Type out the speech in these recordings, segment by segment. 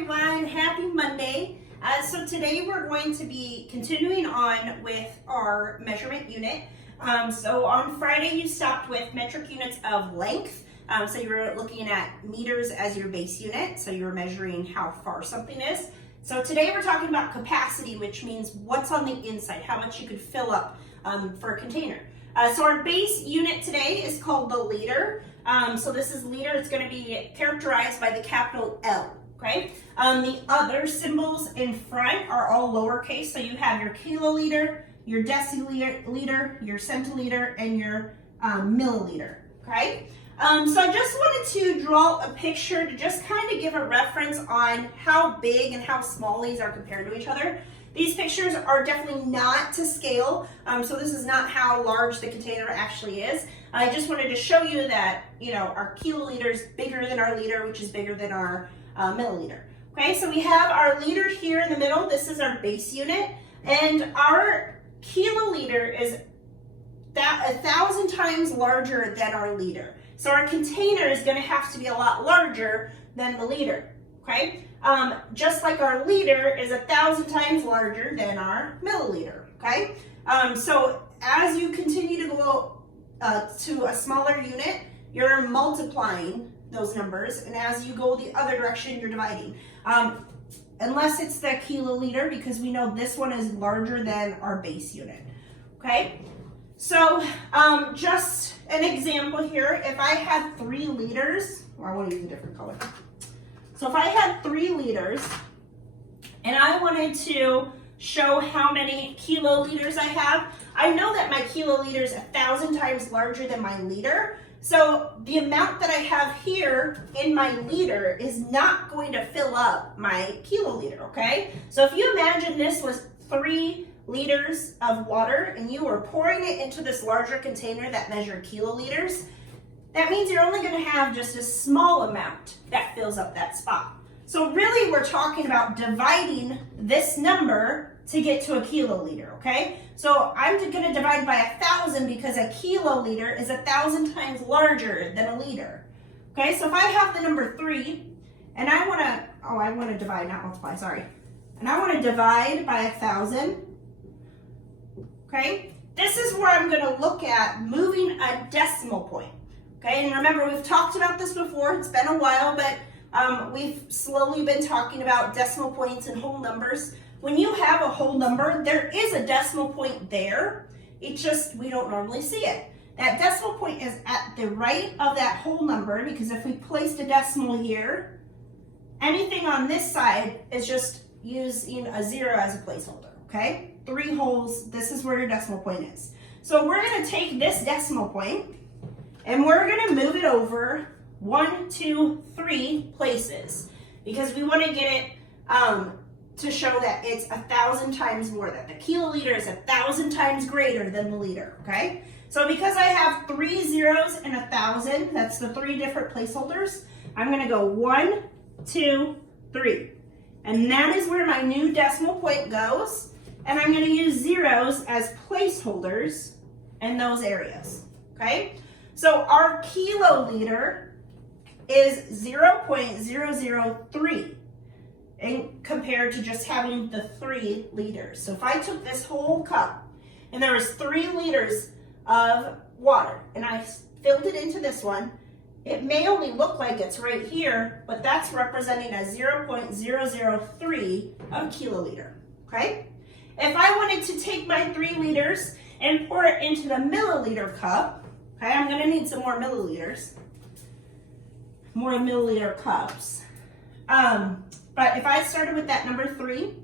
everyone, happy Monday. So today we're going to be continuing on with our measurement unit. So on Friday you stopped with metric units of length. So you were looking at meters as your base unit. So you were measuring how far something is. So today we're talking about capacity, which means what's on the inside, how much you could fill up for a container. So our base unit today is called the liter. So this is liter. It's going to be characterized by the capital L. Okay. The other symbols in front are all lowercase. So you have your kiloliter, your deciliter, your centiliter, and your milliliter. Okay. So I just wanted to draw a picture to just kind of give a reference on how big and how small these are compared to each other. These pictures are definitely not to scale, so this is not how large the container actually is. I just wanted to show you that, our kiloliter is bigger than our liter, which is bigger than our milliliter. Okay, so we have our liter here in the middle. This is our base unit, and our kiloliter is 1,000 times larger than our liter. So our container is going to have to be a lot larger than the liter. Okay, just like our liter is 1,000 times larger than our milliliter. Okay, so as you continue to go to a smaller unit, you're multiplying those numbers, and as you go the other direction, you're dividing. Unless it's the kiloliter, because we know this one is larger than our base unit. Okay, so just an example here. If I had 3 liters, or I want to use a different color. So if I had 3 liters and I wanted to show how many kiloliters I have, I know that my kiloliter is 1,000 times larger than my liter. So the amount that I have here in my liter is not going to fill up my kiloliter, okay? So if you imagine this was 3 liters of water and you were pouring it into this larger container that measured kiloliters, that means you're only going to have just a small amount that fills up that spot. So really we're talking about dividing this number to get to a kiloliter, okay? So I'm going to divide by 1,000 because a kiloliter is 1,000 times larger than a liter. Okay, so if I have the number 3 and I want to divide, not multiply, sorry. And I want to divide by 1,000, okay? This is where I'm going to look at moving a decimal point. Okay, and remember, we've talked about this before. It's been a while, but we've slowly been talking about decimal points and whole numbers. When you have a whole number, there is a decimal point there. It's just we don't normally see it. That decimal point is at the right of that whole number, because if we placed a decimal here, anything on this side is just using a 0 as a placeholder, okay? 3 holes, this is where your decimal point is. So we're going to take this decimal point, and we're going to move it over 1, 2, 3 places, because we want to get it to show that it's 1,000 times more, that the kiloliter is 1,000 times greater than the liter, okay? So because I have 3 zeros and 1,000, that's the 3 different placeholders, I'm going to go 1, 2, 3. And that is where my new decimal point goes, and I'm going to use zeros as placeholders in those areas, okay? So our kiloliter is 0.003 and compared to just having the 3 liters. So if I took this whole cup and there was 3 liters of water and I filled it into this one, it may only look like it's right here, but that's representing a 0.003 of kiloliter, okay? If I wanted to take my 3 liters and pour it into the milliliter cup, okay, I'm going to need some more milliliters, more milliliter cups. But if I started with that number 3,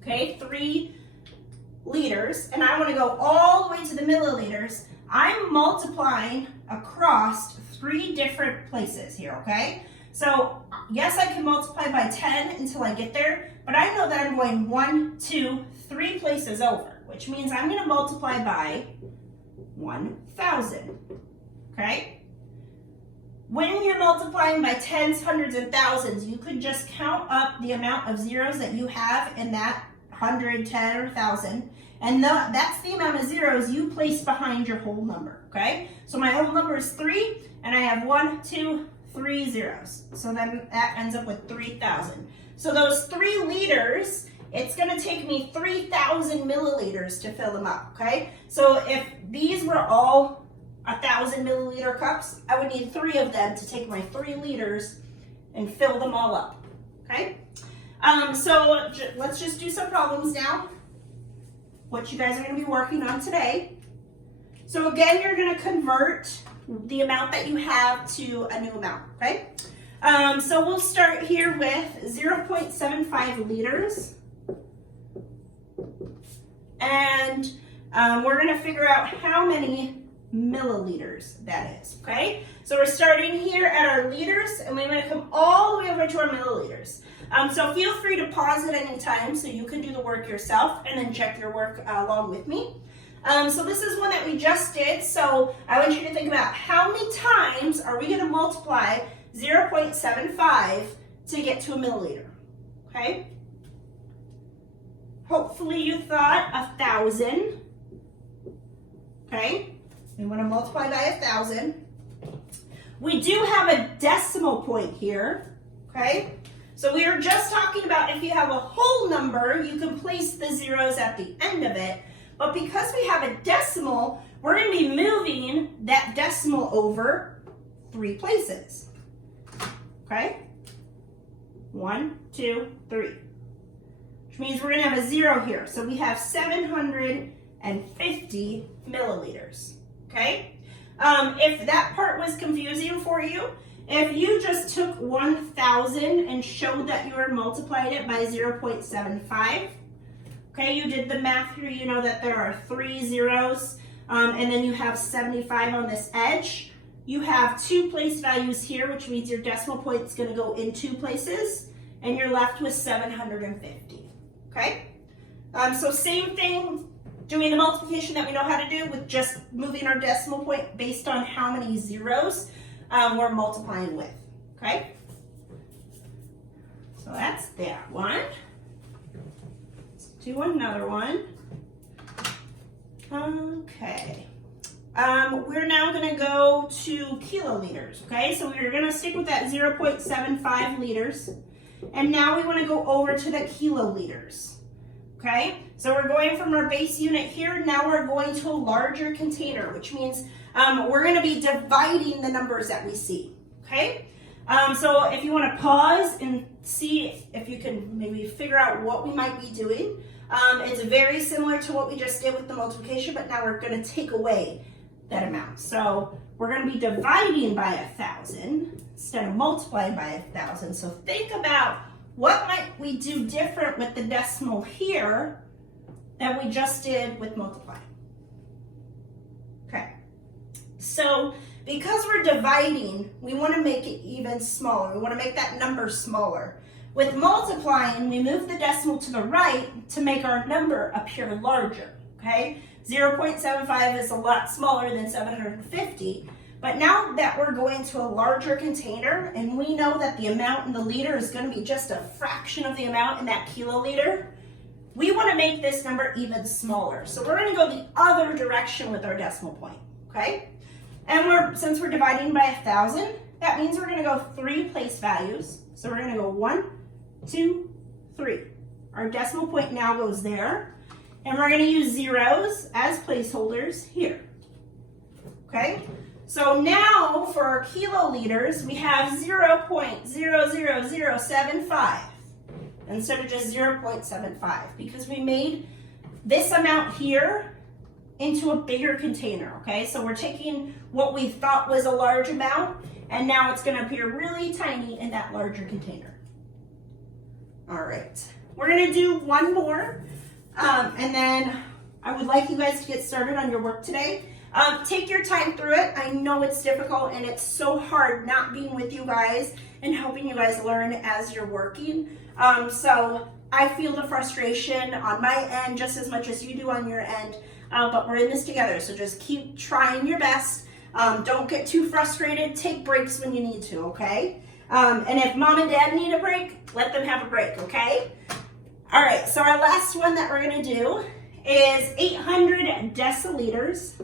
okay, 3 liters, and I want to go all the way to the milliliters, I'm multiplying across 3 different places here, okay? So yes, I can multiply by 10 until I get there, but I know that I'm going 1, 2, 3 places over, which means I'm going to multiply by 1,000, okay? When you're multiplying by tens, hundreds, and thousands, you could just count up the amount of zeros that you have in that 100, 10, or 1,000, and that's the amount of zeros you place behind your whole number, okay? So my whole number is 3, and I have 1, 2, 3 zeros. So then that ends up with 3,000. So those 3 liters, it's gonna take me 3,000 milliliters to fill them up, okay? So if these were all 1,000 milliliter cups, I would need 3 of them to take my 3 liters and fill them all up, okay? So let's just do some problems now, what you guys are gonna be working on today. So again, you're gonna convert the amount that you have to a new amount, okay? So we'll start here with 0.75 liters. And we're gonna figure out how many milliliters that is, okay? So we're starting here at our liters, and we're gonna come all the way over to our milliliters. So feel free to pause at any time so you can do the work yourself and then check your work along with me. So this is one that we just did, so I want you to think about how many times are we gonna multiply 0.75 to get to a milliliter, okay? Hopefully you thought 1,000, okay? We wanna multiply by 1,000. We do have a decimal point here, okay? So we were just talking about if you have a whole number, you can place the zeros at the end of it. But because we have a decimal, we're going to be moving that decimal over 3 places. Okay? 1, 2, 3. Which means we're going to have a 0 here. So we have 750 milliliters. Okay? If that part was confusing for you, if you just took 1,000 and showed that you were multiplied it by 0.75, okay, you did the math here, you know that there are 3 zeros, and then you have 75 on this edge. You have 2 place values here, which means your decimal point is going to go in 2 places, and you're left with 750, okay? So same thing, doing the multiplication that we know how to do with just moving our decimal point based on how many zeros we're multiplying with, okay? So that's that one. Do another one. Okay. We're now going to go to kiloliters, okay? So we're going to stick with that 0.75 liters. And now we want to go over to the kiloliters, okay? So we're going from our base unit here, now we're going to a larger container, which means we're going to be dividing the numbers that we see, okay? So if you want to pause and see if you can maybe figure out what we might be doing, it's very similar to what we just did with the multiplication, but now we're going to take away that amount. So we're going to be dividing by 1,000 instead of multiplying by 1,000. So think about what might we do different with the decimal here that we just did with multiplying. Okay. So because we're dividing, we want to make it even smaller. We want to make that number smaller. With multiplying, we move the decimal to the right to make our number appear larger, okay? 0.75 is a lot smaller than 750, but now that we're going to a larger container and we know that the amount in the liter is going to be just a fraction of the amount in that kiloliter, we want to make this number even smaller. So we're going to go the other direction with our decimal point, okay? And since we're dividing by 1,000, that means we're going to go 3 place values. So we're going to go 1, 2, 3. Our decimal point now goes there. And we're going to use zeros as placeholders here. Okay? So now for our kiloliters, we have 0.00075 instead of just 0.75 because we made this amount here into a bigger container, okay? So we're taking what we thought was a large amount, and now it's going to appear really tiny in that larger container. All right, we're going to do one more, and then I would like you guys to get started on your work today. Take your time through it. I know it's difficult, and it's so hard not being with you guys and helping you guys learn as you're working. So I feel the frustration on my end just as much as you do on your end. But we're in this together, so just keep trying your best. Don't get too frustrated. Take breaks when you need to, okay? And if mom and dad need a break, let them have a break, okay? All right, so our last one that we're gonna do is 800 deciliters.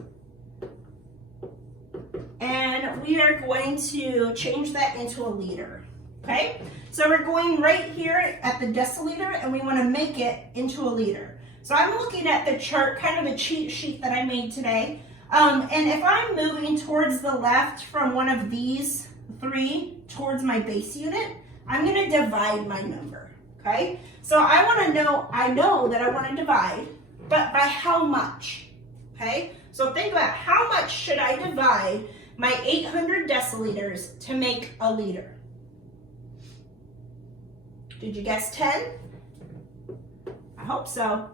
and we are going to change that into a liter, okay? So we're going right here at the deciliter, and we want to make it into a liter. So I'm looking at the chart, kind of a cheat sheet that I made today, and if I'm moving towards the left from one of these three towards my base unit, I'm going to divide my number, okay? So I want to know, I know that I want to divide, but by how much, okay? So think about how much should I divide my 800 deciliters to make a liter? Did you guess 10? I hope so,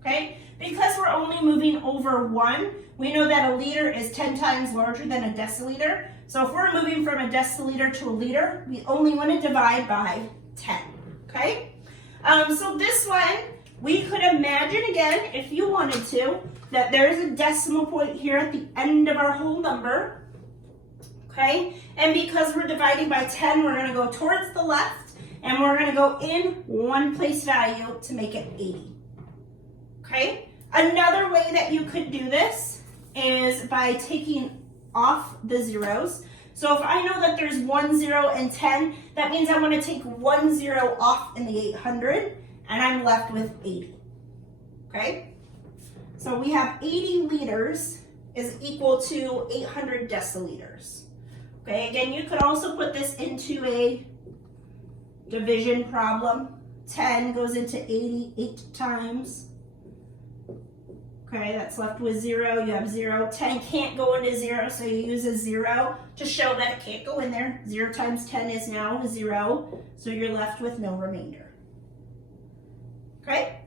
okay? Because we're only moving over 1, we know that a liter is 10 times larger than a deciliter. So if we're moving from a deciliter to a liter, we only want to divide by 10, okay? So this one, we could imagine again, if you wanted to, that there's a decimal point here at the end of our whole number, okay? And because we're dividing by 10, we're gonna go towards the left, and we're gonna go in one place value to make it 80, okay? Another way that you could do this is by taking off the zeros. So if I know that there's 1 0 and 10, that means I want to take 1 0 off in the 800, and I'm left with 80, okay? So we have 80 liters is equal to 800 deciliters, okay? Again, you could also put this into a division problem. 10 goes into 80 8 times. Okay, that's left with 0, you have 0. 10 can't go into 0, so you use a 0 to show that it can't go in there. 0 times 10 is now 0, so you're left with no remainder. Okay?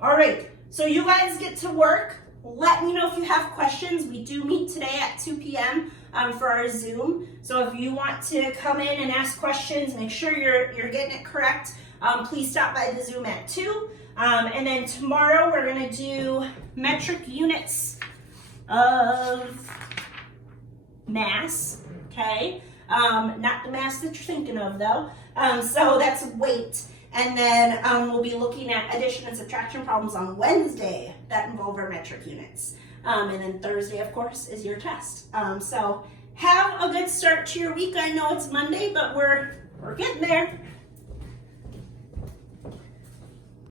All right, so you guys get to work. Let me know if you have questions. We do meet today at 2 p.m. For our Zoom. So if you want to come in and ask questions, make sure you're getting it correct, please stop by the Zoom at 2. And then tomorrow we're going to do metric units of mass, okay? Not the mass that you're thinking of though. So that's weight. And then we'll be looking at addition and subtraction problems on Wednesday that involve our metric units. And then Thursday, of course, is your test. So have a good start to your week. I know it's Monday, but we're getting there.